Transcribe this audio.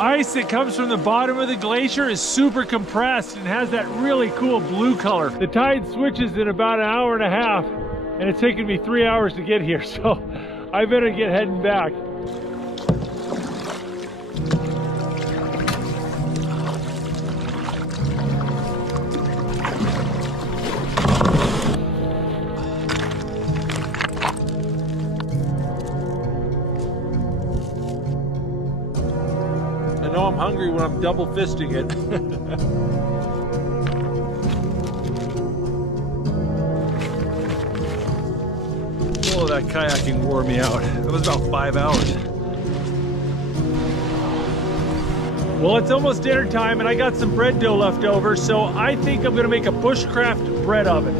ice that comes from the bottom of the glacier is super compressed and has that really cool blue color. The tide switches in about an hour and a half, and it's taken me 3 hours to get here, so I better get heading back. I know I'm hungry when I'm double fisting it. Oh, that kayaking wore me out. It was about 5 hours. Well, it's almost dinner time and I got some bread dough left over, so I think I'm gonna make a bushcraft bread oven.